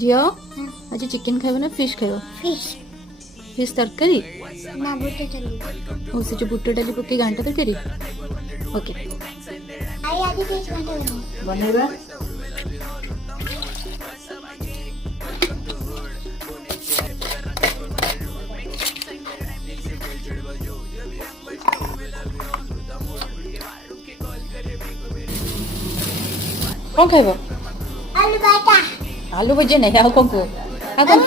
ଝିଅ ଆଜି ଚିକେନ ଖାଇବ ନା ଫିsh ଖାଇବ? ଫିsh ଫିsh ତରକାରୀ? ନା ବୁଟ ଡାଲି। ଓ ସେ ଯୋଉ ବୁଟ ଡାଲି ପକେଇ ଘାଣ୍ଟ ତରକାରୀ? ଓକେ ଆଇ ଆଜି ଫିsh ଘାଣ୍ଟ ବନେଇବା। କଣ ଖାଇବ? ଆଲୁ ବାଟା ଆଲୁ ଭଜା ନାହିଁ ଆଉ କଣ କୁହ? ଆଉ କଣ?